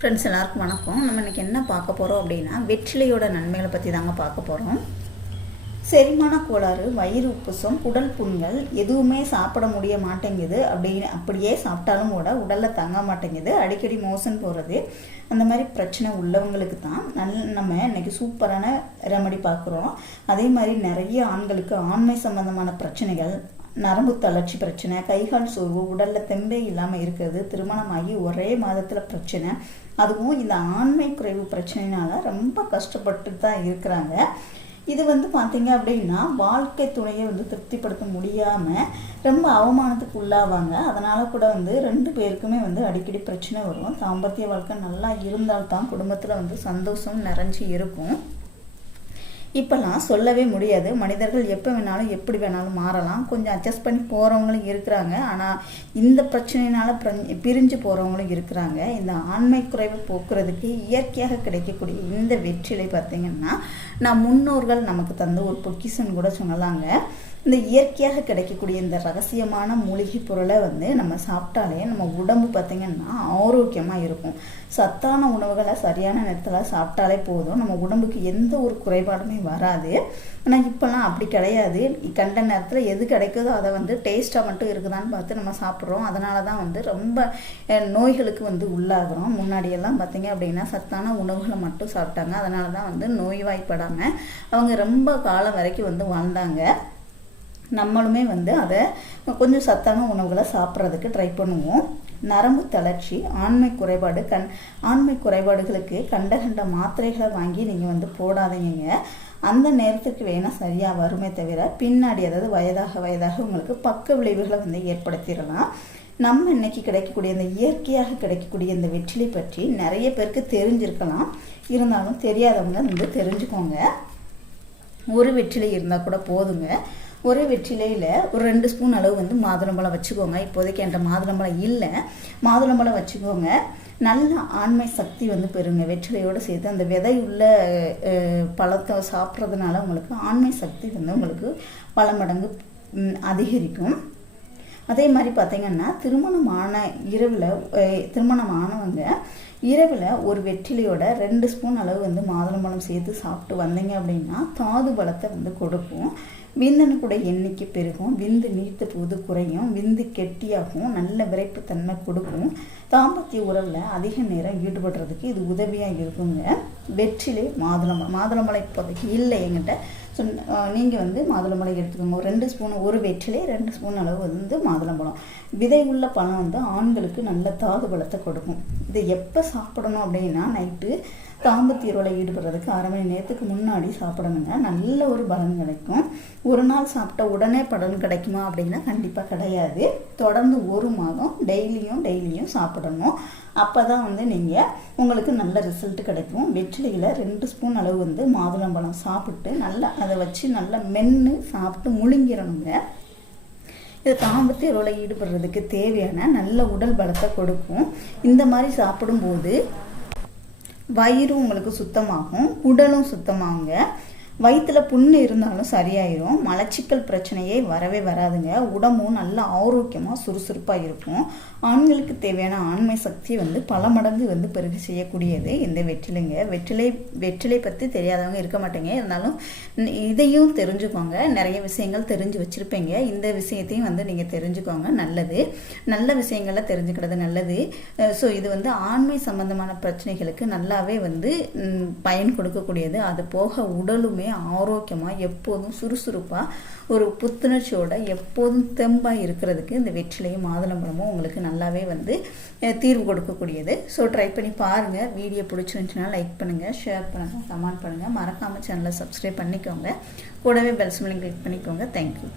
Friends எல்லாருக்கும் வணக்கம். நம்ம இன்றைக்கி என்ன பார்க்க போகிறோம் அப்படின்னா வெற்றிலையோட நன்மைகளை பற்றி தாங்க பார்க்க போகிறோம் செரிமான கோளாறு வயிறு உப்புசம் உடல் புண்கள் எதுவுமே சாப்பிட முடிய மாட்டேங்குது அப்படின்னு அப்படியே சாப்பிட்டாலும் கூட உடலில் தங்க மாட்டேங்குது. அடிக்கடி மோசன் போகிறது அந்த மாதிரி பிரச்சனை உள்ளவங்களுக்கு தான் நல் நம்ம இன்னைக்கு சூப்பரான ரெமடி பார்க்குறோம். அதே மாதிரி நிறைய ஆண்களுக்கு ஆண்மை சம்பந்தமான பிரச்சனைகள் நரம்பு தளர்ச்சி பிரச்சனை கைகால் சோர்வு உடலில் தெம்பே இல்லாமல் இருக்கிறது திருமணமாகி ஒரே மாதத்தில் பிரச்சனை. அதுவும் இந்த ஆண்மை குறைவு பிரச்சனைனால ரொம்ப கஷ்டப்பட்டு தான் இருக்கிறாங்க. இது வந்து பார்த்தீங்க அப்படின்னா வாழ்க்கை துணையை வந்து திருப்திப்படுத்த முடியாமல் ரொம்ப அவமானத்துக்கு உள்ளாவாங்க. அதனால் கூட வந்து ரெண்டு பேருக்குமே வந்து அடிக்கடி பிரச்சனை வரும். தாம்பத்திய வாழ்க்கை நல்லா இருந்தால்தான் குடும்பத்தில் வந்து சந்தோஷம் நிறைஞ்சு இருக்கும். இப்போல்லாம் சொல்லவே முடியாது. மனிதர்கள் எப்போ வேணாலும் எப்படி வேணாலும் மாறலாம். கொஞ்சம் அட்ஜஸ்ட் பண்ணி போகிறவங்களும் இருக்கிறாங்க. ஆனால் இந்த பிரச்சனையினால் பிரிஞ்சு போகிறவங்களும் இருக்கிறாங்க. இந்த ஆண்மை குறைவு போக்குறதுக்கு இயற்கையாக கிடைக்கக்கூடிய இந்த வெற்றிலை பார்த்திங்கன்னா நான் முன்னோர்கள் நமக்கு தந்த ஒரு பொக்கிசன் கூட சொல்லலாங்க. இந்த இயற்கையாக கிடைக்கக்கூடிய இந்த ரகசியமான மூலிகை பொருளை வந்து நம்ம சாப்பிட்டாலே நம்ம உடம்பு பார்த்திங்கன்னா ஆரோக்கியமாக இருக்கும். சத்தான உணவுகளை சரியான நேரத்தில் சாப்பிட்டாலே போதும். நம்ம உடம்புக்கு எந்த ஒரு குறைபாடுமே வராது. ஆனால் இப்போல்லாம் அப்படி கிடையாது. கண்ட நேரத்தில் எது கிடைக்குதோ அதை வந்து டேஸ்ட்டாக மட்டும் இருக்குதான்னு பார்த்து நம்ம சாப்பிட்றோம். அதனால தான் வந்து ரொம்ப நோய்களுக்கு வந்து உள்ளாகிறோம். முன்னாடியெல்லாம் பார்த்திங்க அப்படின்னா சத்தான உணவுகளை மட்டும் சாப்பிட்டாங்க. அதனால தான் வந்து நோய்வாய்ப்படாமல் அவங்க ரொம்ப காலம் வரைக்கும் வந்து வாழ்ந்தாங்க. நம்மளுமே வந்து அதை கொஞ்சம் சத்தான உணவுகளை சாப்பிட்றதுக்கு ட்ரை பண்ணுவோம். நரம்பு தளர்ச்சி ஆண்மை குறைபாடு கண் ஆண்மை குறைபாடுகளுக்கு கண்ட கண்ட மாத்திரைகளை வாங்கி நீங்கள் வந்து போடாதீங்க. அந்த நேரத்துக்கு வேணால் சரியாக வருமே தவிர பின்னாடி அதாவது வயதாக வயதாக உங்களுக்கு பக்க விளைவுகளை வந்து ஏற்படுத்திடலாம். நம்ம இன்னைக்கு கிடைக்கக்கூடிய இந்த இயற்கையாக கிடைக்கக்கூடிய இந்த வெற்றிலை பற்றி நிறைய பேருக்கு தெரிஞ்சிருக்கலாம். இருந்தாலும் தெரியாதவங்க வந்து தெரிஞ்சுக்கோங்க. ஒரு வெற்றிலை இருந்தால் கூட போதுங்க. ஒரே வெற்றிலையில் ஒரு ரெண்டு ஸ்பூன் அளவு வந்து மாதுளம்பழம் வச்சுக்கோங்க. இப்போதைக்கு என்கிட்ட மாதுளம்பழம் இல்லை. மாதுளம்பழம் வச்சுக்கோங்க. நல்ல ஆண்மை சக்தி வந்து பெறுங்க. வெற்றிலையோடு சேர்த்து அந்த விதை உள்ள பழத்தை சாப்பிட்றதுனால உங்களுக்கு ஆண்மை சக்தி வந்து உங்களுக்கு பல மடங்கு அதிகரிக்கும். அதே மாதிரி பார்த்தீங்கன்னா திருமணமான இரவில் திருமணம் ஆனவங்க இரவில் ஒரு வெற்றிலையோட ரெண்டு ஸ்பூன் அளவு வந்து மாதுளம்பழம் சேர்த்து சாப்பிட்டு வந்தீங்க அப்படின்னா தாது பலத்தை வந்து கொடுக்கும். விந்தனுக்கூட எண்ணிக்கை பெருகும். விந்து நீட்டு போது குறையும். விந்து கெட்டியாகும். நல்ல விரைப்புத்தன்மை கொடுக்கும். தாம்பத்திய உறவில் அதிக நேரம் ஈடுபடுறதுக்கு இது உதவியாக இருக்குங்க. வெற்றிலே மாதுளம்பழம் மாதுளம்பழம் இப்போதைக்கு இல்லை எங்கிட்ட ஸோ நீங்கள் வந்து மாதுளம்பழம் எடுத்துக்கோங்க. ரெண்டு ஸ்பூன் ஒரு வெற்றிலே ரெண்டு ஸ்பூன் அளவு வந்து மாதுளம்பழம். விதை உள்ள பழம் வந்து ஆண்களுக்கு நல்ல தாது பலத்தை கொடுக்கும். இதை எப்போ சாப்பிடணும் அப்படின்னா நைட்டு தாம்பத்தியரோட ஈடுபடுறதுக்கு அரை மணி நேரத்துக்கு முன்னாடி சாப்பிடணுங்க. நல்ல ஒரு பலன் கிடைக்கும். ஒரு நாள் சாப்பிட்ட உடனே பலன் கிடைக்குமா அப்படின்னா கண்டிப்பாக கிடையாது. தொடர்ந்து ஒரு மாதம் டெய்லியும் டெய்லியும் சாப்பிடணும். அப்போ தான் வந்து நீங்கள் உங்களுக்கு நல்ல ரிசல்ட் கிடைக்கும். வெற்றிலையில் ரெண்டு ஸ்பூன் அளவு வந்து மாதுளம்பழம் சாப்பிட்டு நல்லா அதை வச்சு நல்லா மென்று சாப்பிட்டு முழுங்கிடணுங்க இது தாம்பத்திய ரோலை ஈடுபடுறதுக்கு தேவையான நல்ல உடல் பலத்தை கொடுக்கும். இந்த மாதிரி சாப்பிடும்போது வயிறும் உங்களுக்கு சுத்தமாகும் உடலும் சுத்தமாகுங்க வயிற்றில் புண்ணு இருந்தாலும் சரியாயிரும். மலச்சிக்கல் பிரச்சனையே வரவே வராதுங்க. உடம்பும் நல்ல ஆரோக்கியமாக சுறுசுறுப்பாக இருக்கும். ஆண்களுக்கு தேவையான ஆண்மை சக்தி வந்து பல மடங்கு வந்து பெருக செய்யக்கூடியது. இந்த வெற்றிலைங்க? வெற்றிலை வெற்றிலை பற்றி தெரியாதவங்க இருக்க மாட்டேங்க. இருந்தாலும் இதையும் தெரிஞ்சுக்கோங்க. நிறைய விஷயங்கள் தெரிஞ்சு வச்சுருப்பீங்க. இந்த விஷயத்தையும் வந்து நீங்கள் தெரிஞ்சுக்கோங்க. நல்லது. நல்ல விஷயங்களை தெரிஞ்சுக்கிறது நல்லது. ஸோ இது வந்து ஆண்மை சம்பந்தமான பிரச்சனைகளுக்கு நல்லாவே வந்து பயன் கொடுக்கக்கூடியது. அது போக உடலுமே ஆரோக்கியமாக எப்போதும் சுறுசுறுப்பாக ஒரு புத்துணர்ச்சியோட எப்போதும் தெம்பாக இருக்கிறதுக்கு இந்த வெற்றிலையும் மாதுளம்பழமும் உங்களுக்கு நல்லாவே வந்து தீர்வு கொடுக்கக்கூடியது. ஸோ ட்ரை பண்ணி பாருங்கள் வீடியோ பிடிச்சிருந்துச்சுன்னா லைக் பண்ணுங்கள் ஷேர் பண்ணுங்கள் கமெண்ட் பண்ணுங்கள் மறக்காமல் சேனலை சப்ஸ்கிரைப் பண்ணிக்கோங்க. கூடவே பெல் சிம்லையும் கிளிக் பண்ணிக்கோங்க. Thank you